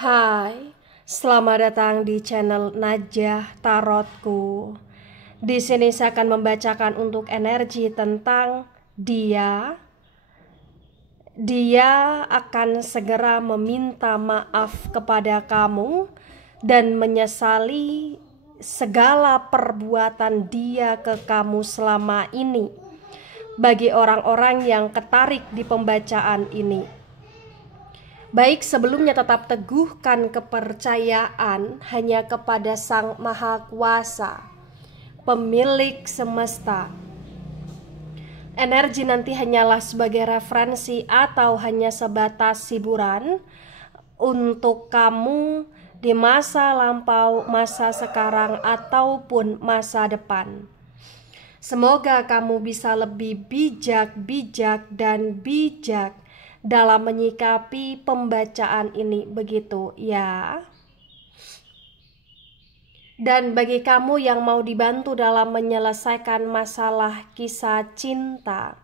Hai, selamat datang di channel Najah Tarotku. Di sini saya akan membacakan untuk energi tentang dia. Dia akan segera meminta maaf kepada kamu dan menyesali segala perbuatan dia ke kamu selama ini. Bagi orang-orang yang ketarik di pembacaan ini, baik sebelumnya tetap teguhkan kepercayaan hanya kepada Sang Maha Kuasa, pemilik semesta. Energi nanti hanyalah sebagai referensi atau hanya sebatas hiburan untuk kamu di masa lampau, masa sekarang, ataupun masa depan. Semoga kamu bisa lebih bijak dan bijak dalam menyikapi pembacaan ini, begitu ya. Dan bagi kamu yang mau dibantu dalam menyelesaikan masalah kisah cinta,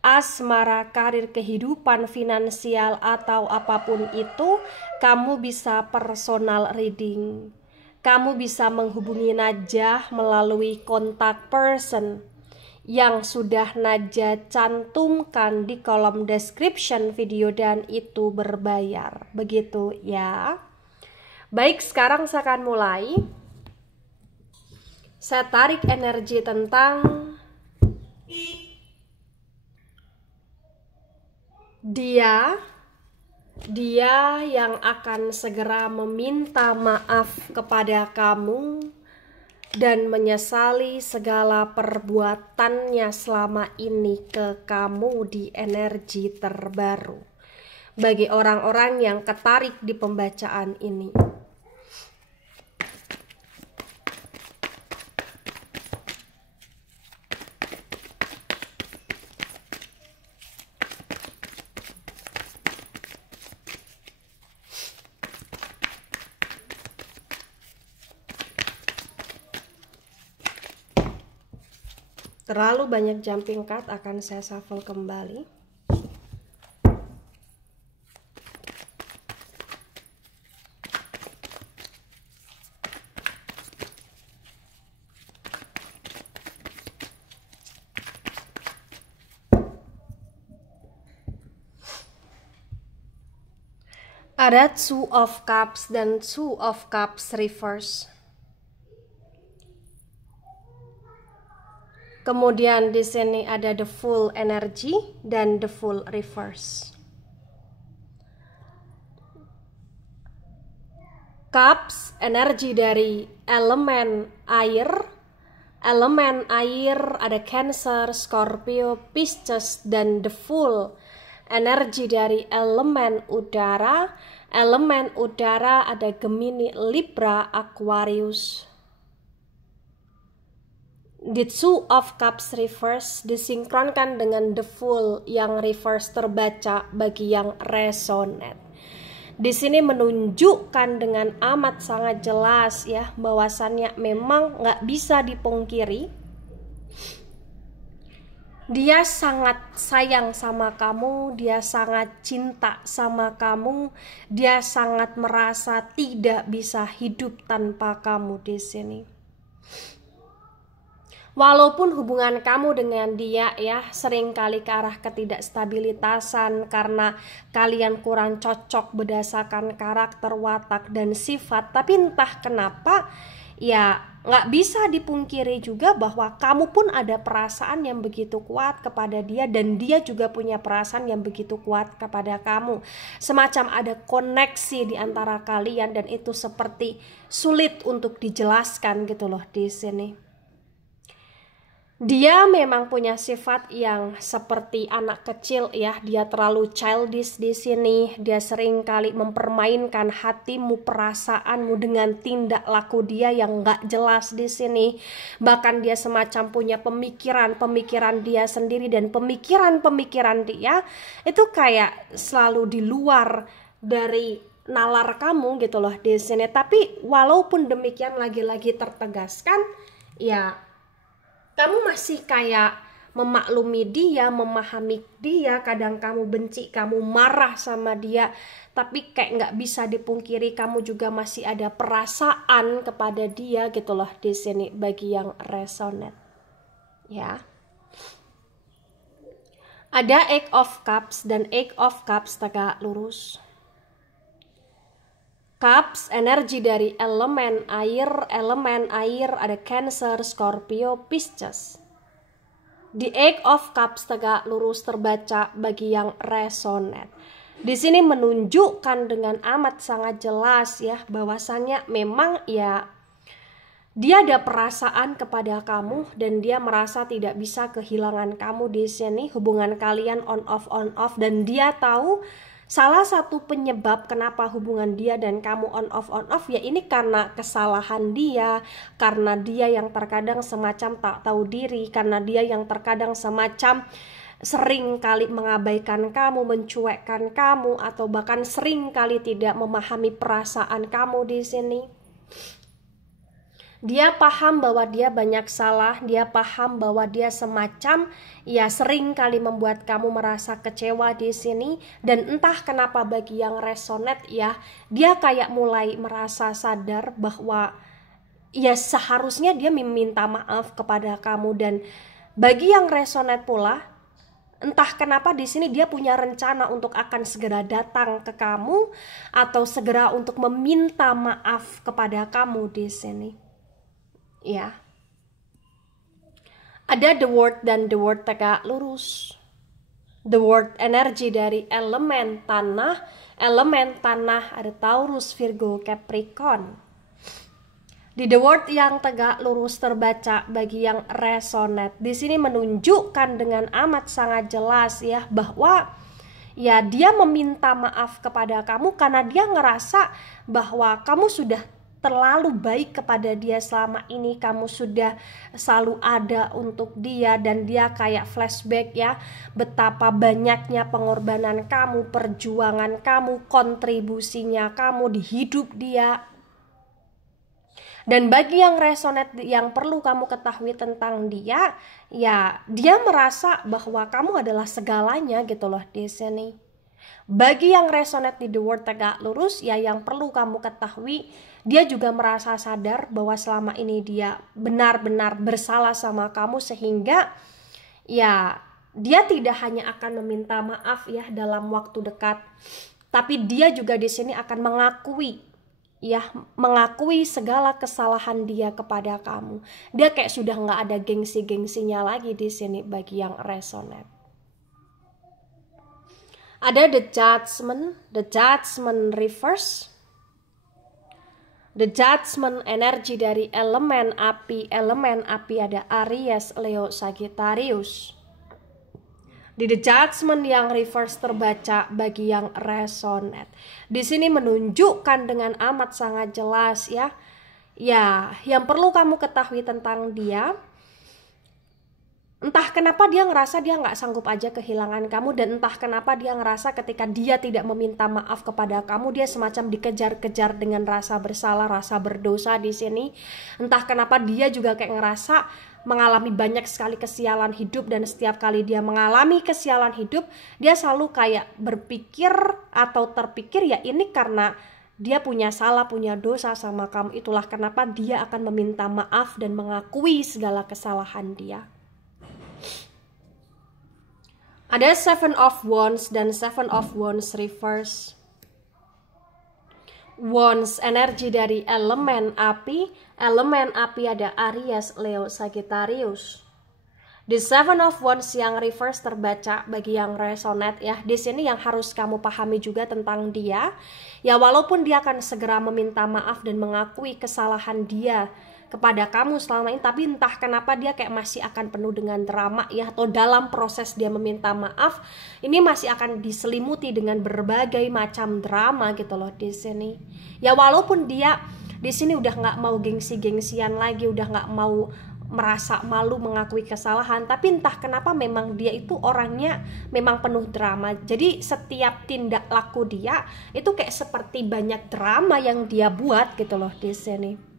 asmara, karir, kehidupan finansial, atau apapun itu, kamu bisa personal reading. Kamu bisa menghubungi Najah melalui kontak person yang sudah Najah cantumkan di kolom description video, dan itu berbayar, begitu ya. Baik, sekarang saya akan mulai. Saya tarik energi tentang dia yang akan segera meminta maaf kepada kamu dan menyesali segala perbuatannya selama ini ke kamu di energi terbaru. Bagi orang-orang yang ketarik di pembacaan ini, terlalu banyak jumping card, akan saya shuffle kembali. Ada Two of Cups dan Two of Cups reverse. Kemudian di sini ada the Fool energy dan the Fool reverse. Cups energi dari elemen air. Elemen air ada Cancer, Scorpio, Pisces, dan the Fool energi dari elemen udara. Elemen udara ada Gemini, Libra, Aquarius. The Two of Cups reverse disinkronkan dengan the Fool yang reverse terbaca bagi yang resonate. Di sini menunjukkan dengan amat sangat jelas ya, bahwasannya memang nggak bisa dipungkiri, dia sangat sayang sama kamu, dia sangat cinta sama kamu, dia sangat merasa tidak bisa hidup tanpa kamu di sini. Walaupun hubungan kamu dengan dia ya seringkali ke arah ketidakstabilitasan karena kalian kurang cocok berdasarkan karakter, watak, dan sifat, tapi entah kenapa ya nggak bisa dipungkiri juga bahwa kamu pun ada perasaan yang begitu kuat kepada dia, dan dia juga punya perasaan yang begitu kuat kepada kamu. Semacam ada koneksi di antara kalian, dan itu seperti sulit untuk dijelaskan gitu loh di sini. Dia memang punya sifat yang seperti anak kecil ya, dia terlalu childish di sini. Dia sering kali mempermainkan hatimu, perasaanmu dengan tindak laku dia yang nggak jelas di sini. Bahkan dia semacam punya pemikiran dia sendiri, dan pemikiran dia itu kayak selalu di luar dari nalar kamu gitu loh di sini. Tapi walaupun demikian, lagi-lagi tertegaskan ya, kamu masih kayak memaklumi dia, memahami dia. Kadang kamu benci, kamu marah sama dia, tapi kayak nggak bisa dipungkiri kamu juga masih ada perasaan kepada dia gitu loh di sini bagi yang resonate. Ya. Ada Eight of Cups dan Eight of Cups tegak lurus. Cups, energi dari elemen air ada Cancer, Scorpio, Pisces. Di Eight of Cups tegak lurus terbaca bagi yang resonate. Di sini menunjukkan dengan amat sangat jelas ya bahwasannya memang ya dia ada perasaan kepada kamu dan dia merasa tidak bisa kehilangan kamu di sini. Hubungan kalian on off dan dia tahu salah satu penyebab kenapa hubungan dia dan kamu on off ya ini karena kesalahan dia, karena dia yang terkadang semacam tak tahu diri, karena dia yang terkadang semacam sering kali mengabaikan kamu, mencuekkan kamu, atau bahkan sering kali tidak memahami perasaan kamu di sini. Dia paham bahwa dia banyak salah, dia paham bahwa dia semacam ya sering kali membuat kamu merasa kecewa di sini. Dan entah kenapa bagi yang resonate ya, dia kayak mulai merasa sadar bahwa ya seharusnya dia meminta maaf kepada kamu. Dan bagi yang resonate pula, entah kenapa di sini dia punya rencana untuk akan segera datang ke kamu atau segera untuk meminta maaf kepada kamu di sini. Ya. Ada The World dan The World tegak lurus. The World energi dari elemen tanah ada Taurus, Virgo, Capricorn. Di The World yang tegak lurus terbaca bagi yang resonate. Di sini menunjukkan dengan amat sangat jelas ya bahwa ya dia meminta maaf kepada kamu karena dia ngerasa bahwa kamu sudah terlalu baik kepada dia selama ini, kamu sudah selalu ada untuk dia dan dia kayak flashback ya betapa banyaknya pengorbanan kamu, perjuangan kamu, kontribusinya kamu di hidup dia. Dan bagi yang resonate yang perlu kamu ketahui tentang dia, ya dia merasa bahwa kamu adalah segalanya gitu loh di sini. Bagi yang resonate di The World tegak lurus, ya yang perlu kamu ketahui, dia juga merasa sadar bahwa selama ini dia benar-benar bersalah sama kamu sehingga ya dia tidak hanya akan meminta maaf ya dalam waktu dekat, tapi dia juga di sini akan mengakui segala kesalahan dia kepada kamu. Dia kayak sudah nggak ada gengsi-gengsinya lagi di sini bagi yang resonate. Ada The Judgment reverse. The Judgment energi dari elemen api ada Aries, Leo, Sagittarius. Di The Judgment yang reverse terbaca bagi yang resonate. Di sini menunjukkan dengan amat sangat jelas ya. Ya, yang perlu kamu ketahui tentang dia, entah kenapa dia ngerasa dia nggak sanggup aja kehilangan kamu, dan entah kenapa dia ngerasa ketika dia tidak meminta maaf kepada kamu, dia semacam dikejar-kejar dengan rasa bersalah, rasa berdosa di sini. Entah kenapa dia juga kayak ngerasa mengalami banyak sekali kesialan hidup, dan setiap kali dia mengalami kesialan hidup, dia selalu kayak berpikir atau terpikir ya ini karena dia punya salah, punya dosa sama kamu. Itulah kenapa dia akan meminta maaf dan mengakui segala kesalahan dia. Ada Seven of Wands dan Seven of Wands reverse. Wands energi dari elemen api ada Aries, Leo, Sagittarius. The Seven of Wands yang reverse terbaca bagi yang resonate ya. Di sini yang harus kamu pahami juga tentang dia, ya walaupun dia akan segera meminta maaf dan mengakui kesalahan dia kepada kamu selama ini, tapi entah kenapa dia kayak masih akan penuh dengan drama ya, atau dalam proses dia meminta maaf ini masih akan diselimuti dengan berbagai macam drama gitu loh di sini. Ya walaupun dia di sini udah nggak mau gengsi-gengsian lagi, udah nggak mau merasa malu mengakui kesalahan, tapi entah kenapa memang dia itu orangnya memang penuh drama. Jadi setiap tindak laku dia itu kayak seperti banyak drama yang dia buat gitu loh di sini.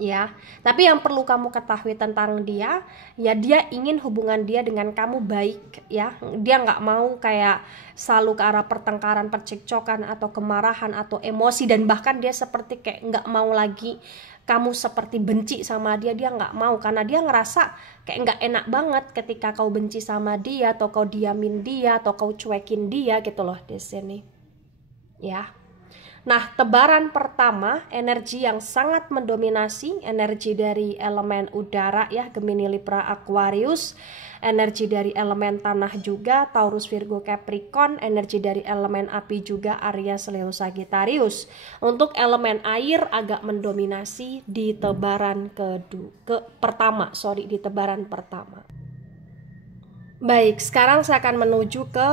ya. Tapi yang perlu kamu ketahui tentang dia, ya dia ingin hubungan dia dengan kamu baik, ya. Dia nggak mau kayak selalu ke arah pertengkaran, percekcokan, atau kemarahan, atau emosi, dan bahkan dia seperti kayak nggak mau lagi kamu seperti benci sama dia. Dia nggak mau, karena dia ngerasa kayak nggak enak banget ketika kau benci sama dia, atau kau diamin dia, atau kau cuekin dia gitu loh di sini, ya. Nah, tebaran pertama, energi yang sangat mendominasi, energi dari elemen udara ya, Gemini, Libra, Aquarius, energi dari elemen tanah juga, Taurus, Virgo, Capricorn, energi dari elemen api juga, Aries, Leo, Sagittarius. Untuk elemen air agak mendominasi di tebaran di tebaran pertama. Baik, sekarang saya akan menuju ke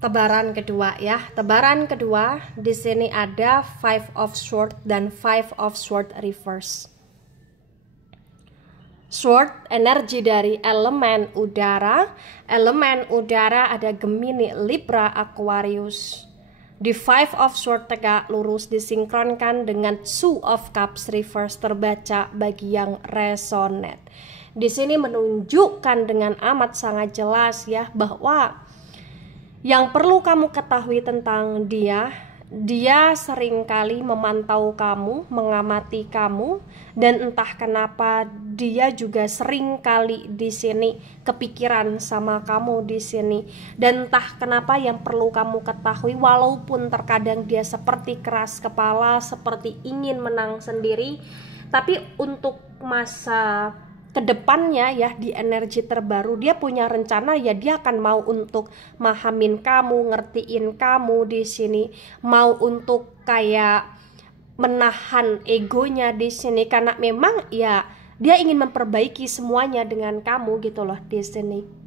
tebaran kedua ya. Tebaran kedua di sini ada Five of Swords dan Five of Swords reverse. Sword energi dari elemen udara. Elemen udara ada Gemini, Libra, Aquarius. Di Five of Swords tegak lurus disinkronkan dengan Two of Cups reverse terbaca bagi yang resonate. Di sini menunjukkan dengan amat sangat jelas ya bahwa yang perlu kamu ketahui tentang dia seringkali memantau kamu, mengamati kamu, dan entah kenapa dia juga seringkali di sini kepikiran sama kamu di sini. Dan entah kenapa yang perlu kamu ketahui, walaupun terkadang dia seperti keras kepala, seperti ingin menang sendiri, tapi untuk masa kedepannya ya, di energi terbaru dia punya rencana ya, dia akan mau untuk mahamin kamu, ngertiin kamu di sini, mau untuk kayak menahan egonya di sini, karena memang ya dia ingin memperbaiki semuanya dengan kamu gitu loh di sini.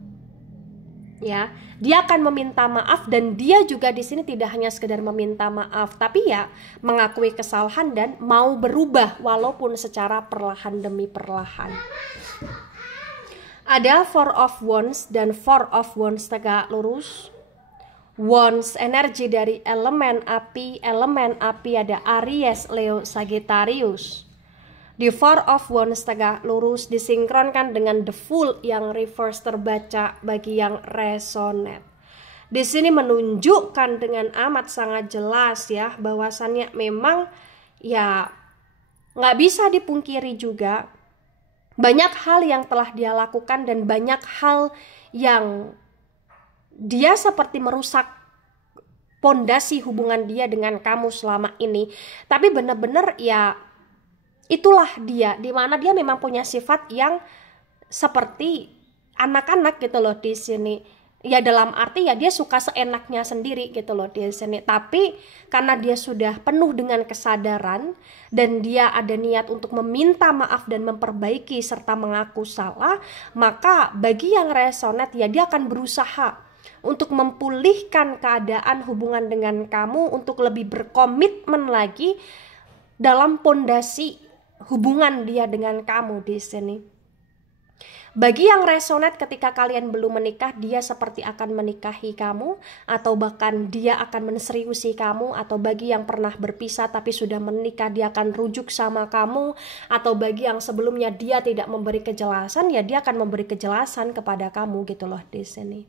Ya, dia akan meminta maaf, dan dia juga di sini tidak hanya sekedar meminta maaf, tapi ya mengakui kesalahan dan mau berubah walaupun secara perlahan demi perlahan. Ada Four of Wands dan Four of Wands tegak lurus. Wands energi dari elemen api ada Aries, Leo, Sagittarius. Di Four of Wands tegak lurus disinkronkan dengan The Fool yang reverse terbaca bagi yang resonate. Di sini menunjukkan dengan amat sangat jelas ya bahwasannya memang ya nggak bisa dipungkiri juga banyak hal yang telah dia lakukan dan banyak hal yang dia seperti merusak pondasi hubungan dia dengan kamu selama ini. Tapi benar-benar ya itulah dia, dimana dia memang punya sifat yang seperti anak-anak gitu loh di sini. Ya dalam arti ya dia suka seenaknya sendiri gitu loh di sini. Tapi karena dia sudah penuh dengan kesadaran dan dia ada niat untuk meminta maaf dan memperbaiki serta mengaku salah, maka bagi yang resonate ya dia akan berusaha untuk memulihkan keadaan hubungan dengan kamu, untuk lebih berkomitmen lagi dalam pondasi hubungan dia dengan kamu di sini. Bagi yang resonate ketika kalian belum menikah, dia seperti akan menikahi kamu, atau bahkan dia akan menseriusi kamu. Atau bagi yang pernah berpisah tapi sudah menikah, dia akan rujuk sama kamu. Atau bagi yang sebelumnya dia tidak memberi kejelasan, ya dia akan memberi kejelasan kepada kamu gitu loh di sini.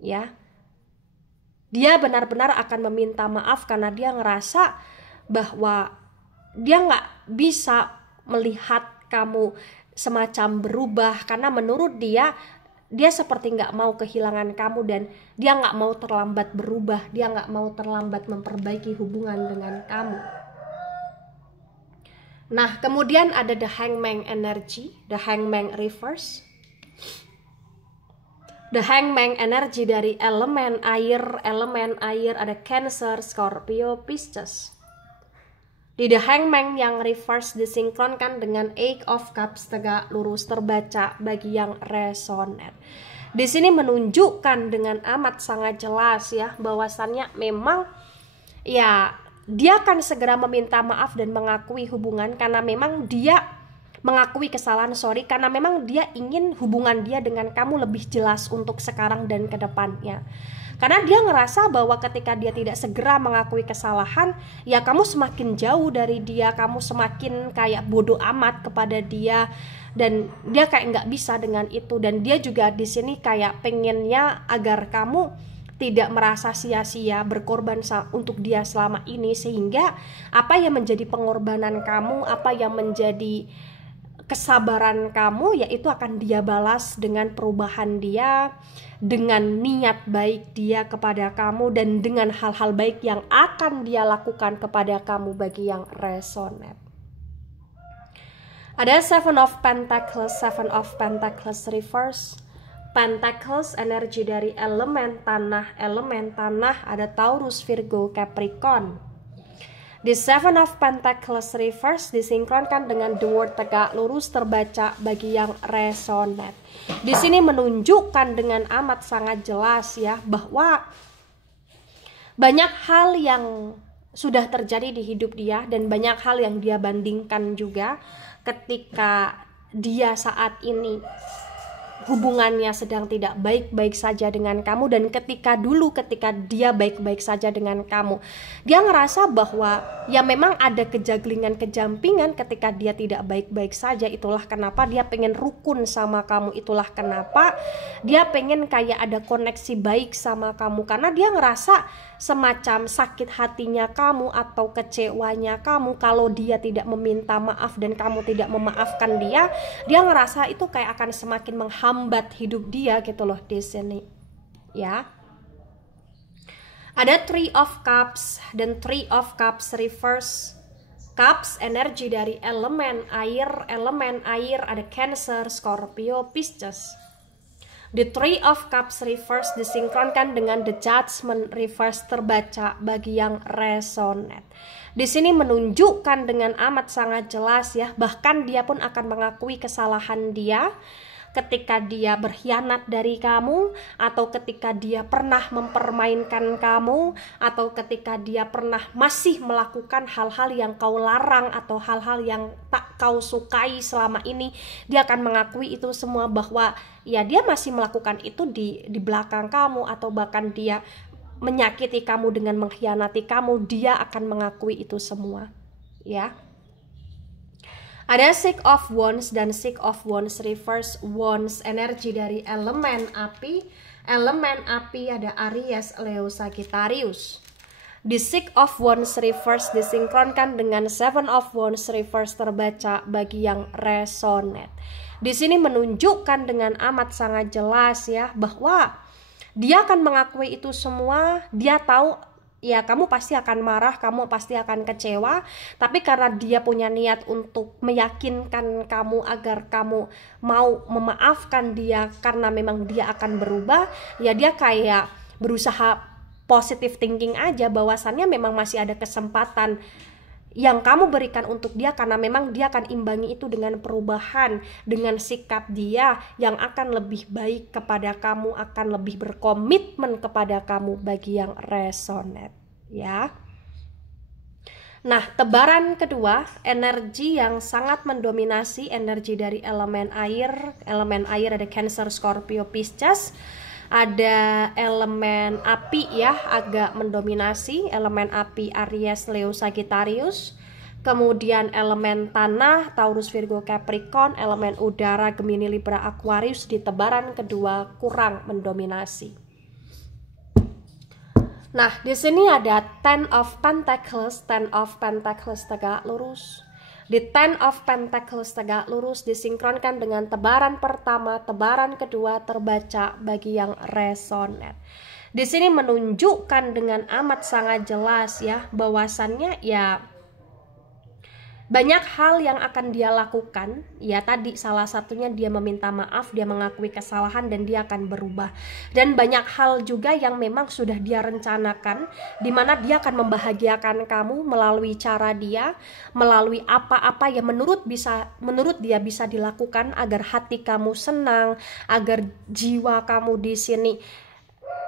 Ya, dia benar-benar akan meminta maaf karena dia ngerasa bahwa dia nggak bisa melihat kamu semacam berubah, karena menurut dia seperti nggak mau kehilangan kamu, dan dia nggak mau terlambat berubah, dia nggak mau terlambat memperbaiki hubungan dengan kamu. Nah, kemudian ada The Hangman energy, The Hangman reverse. The Hangman energi dari elemen air ada Cancer, Scorpio, Pisces. Di The Hangman yang reverse disinkronkan dengan Eight of Cups tegak lurus terbaca bagi yang resonate. Di sini menunjukkan dengan amat sangat jelas ya bahwasannya memang ya dia akan segera meminta maaf dan mengakui hubungan, karena memang dia mengakui kesalahan, karena memang dia ingin hubungan dia dengan kamu lebih jelas untuk sekarang dan ke depannya. Karena dia ngerasa bahwa ketika dia tidak segera mengakui kesalahan, ya kamu semakin jauh dari dia, kamu semakin kayak bodoh amat kepada dia, dan dia kayak nggak bisa dengan itu. Dan dia juga di sini kayak pengennya agar kamu tidak merasa sia-sia berkorban untuk dia selama ini, sehingga apa yang menjadi pengorbanan kamu, apa yang menjadi kesabaran kamu, yaitu akan dia balas dengan perubahan dia, dengan niat baik dia kepada kamu, dan dengan hal-hal baik yang akan dia lakukan kepada kamu bagi yang resonate. Ada Seven of Pentacles reverse. Pentacles energi dari elemen tanah ada Taurus, Virgo, Capricorn. The Seven of Pentacles reverse disinkronkan dengan the word tegak lurus terbaca bagi yang resonate. Di sini menunjukkan dengan amat sangat jelas ya bahwa banyak hal yang sudah terjadi di hidup dia, dan banyak hal yang dia bandingkan juga ketika dia saat ini hubungannya sedang tidak baik-baik saja dengan kamu, dan ketika dia baik-baik saja dengan kamu, dia ngerasa bahwa ya memang ada kejanglingan-kejampingan ketika dia tidak baik-baik saja. Itulah kenapa dia pengen rukun sama kamu, itulah kenapa dia pengen kayak ada koneksi baik sama kamu, karena dia ngerasa semacam sakit hatinya kamu atau kecewanya kamu kalau dia tidak meminta maaf dan kamu tidak memaafkan dia ngerasa itu kayak akan semakin menghambat hidup dia gitu loh di sini ya. Ada Three of Cups dan Three of Cups reverse. Cups energi dari elemen air ada Cancer, Scorpio, Pisces. The Three of Cups reverse disinkronkan dengan The Judgment reverse terbaca bagi yang resonate. Di sini menunjukkan dengan amat sangat jelas ya, bahkan dia pun akan mengakui kesalahan dia ketika dia berkhianat dari kamu, atau ketika dia pernah mempermainkan kamu, atau ketika dia pernah masih melakukan hal-hal yang kau larang atau hal-hal yang tak kau sukai selama ini. Dia akan mengakui itu semua, bahwa ya dia masih melakukan itu di belakang kamu, atau bahkan dia menyakiti kamu dengan mengkhianati kamu. Dia akan mengakui itu semua ya. Ada Six of Wands dan Six of Wands reverse. Wands energi dari elemen api ada Aries, Leo, Sagittarius. The Six of Wands reverse disinkronkan dengan Seven of Wands reverse terbaca bagi yang resonate. Di sini menunjukkan dengan amat sangat jelas ya bahwa dia akan mengakui itu semua. Dia tahu ya kamu pasti akan marah, kamu pasti akan kecewa, tapi karena dia punya niat untuk meyakinkan kamu agar kamu mau memaafkan dia karena memang dia akan berubah, ya dia kayak berusaha positive thinking aja bahwasannya memang masih ada kesempatan yang kamu berikan untuk dia, karena memang dia akan imbangi itu dengan perubahan, dengan sikap dia yang akan lebih baik kepada kamu, akan lebih berkomitmen kepada kamu bagi yang resonate ya. Nah, tebaran kedua, energi yang sangat mendominasi, energi dari elemen air ada Cancer, Scorpio, Pisces. Ada elemen api ya, agak mendominasi, elemen api Aries, Leo, Sagittarius. Kemudian elemen tanah Taurus, Virgo, Capricorn. Elemen udara Gemini, Libra, Aquarius di tebaran kedua kurang mendominasi. Nah, di sini ada Ten of Pentacles tegak lurus. Di Ten of Pentacles tegak lurus disinkronkan dengan tebaran pertama, tebaran kedua terbaca bagi yang resonate. Di sini menunjukkan dengan amat sangat jelas ya bahwasannya ya banyak hal yang akan dia lakukan ya. Tadi salah satunya dia meminta maaf, dia mengakui kesalahan, dan dia akan berubah. Dan banyak hal juga yang memang sudah dia rencanakan, dimana dia akan membahagiakan kamu melalui cara dia, melalui apa-apa yang menurut dia bisa dilakukan agar hati kamu senang, agar jiwa kamu di sini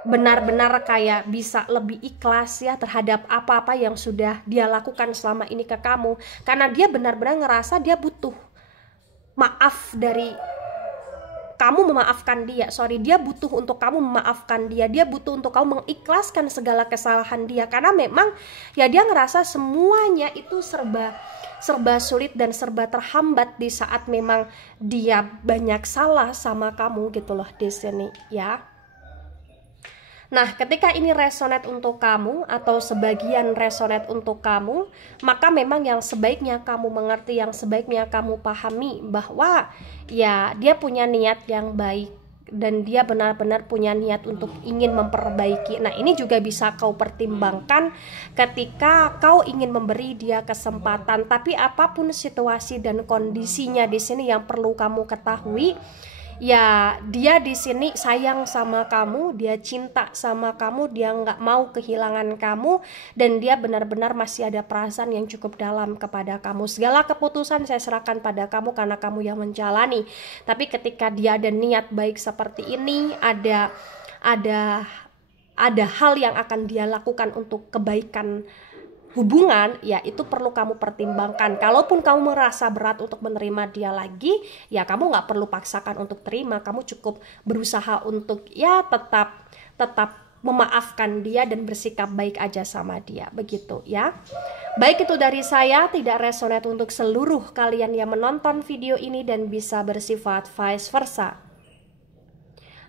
benar-benar kayak bisa lebih ikhlas ya terhadap apa-apa yang sudah dia lakukan selama ini ke kamu. Karena dia benar-benar ngerasa dia butuh maaf dari kamu memaafkan dia, dia butuh untuk kamu memaafkan dia, dia butuh untuk kamu mengikhlaskan segala kesalahan dia, karena memang ya dia ngerasa semuanya itu serba sulit dan serba terhambat di saat memang dia banyak salah sama kamu gitu loh di sini ya. Nah, ketika ini resonate untuk kamu atau sebagian resonate untuk kamu, maka memang yang sebaiknya kamu mengerti, yang sebaiknya kamu pahami bahwa ya dia punya niat yang baik dan dia benar-benar punya niat untuk ingin memperbaiki. Nah, ini juga bisa kau pertimbangkan ketika kau ingin memberi dia kesempatan. Tapi apapun situasi dan kondisinya di sini yang perlu kamu ketahui, ya dia di sini sayang sama kamu, dia cinta sama kamu, dia nggak mau kehilangan kamu, dan dia benar-benar masih ada perasaan yang cukup dalam kepada kamu. Segala keputusan saya serahkan pada kamu karena kamu yang menjalani. Tapi ketika dia ada niat baik seperti ini, ada hal yang akan dia lakukan untuk kebaikan hubungan, ya itu perlu kamu pertimbangkan. Kalaupun kamu merasa berat untuk menerima dia lagi, ya kamu nggak perlu paksakan untuk terima. Kamu cukup berusaha untuk ya tetap memaafkan dia dan bersikap baik aja sama dia, begitu ya. Baik, itu dari saya, tidak resonate untuk seluruh kalian yang menonton video ini dan bisa bersifat vice versa.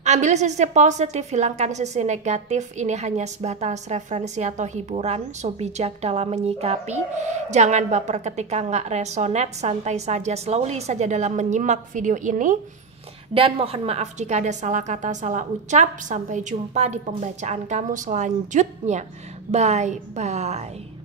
Ambil sisi positif, hilangkan sisi negatif. Ini hanya sebatas referensi atau hiburan. So bijak dalam menyikapi. Jangan baper ketika nggak resonate. Santai saja, slowly saja dalam menyimak video ini. Dan mohon maaf jika ada salah kata, salah ucap. Sampai jumpa di pembacaan kamu selanjutnya. Bye-bye.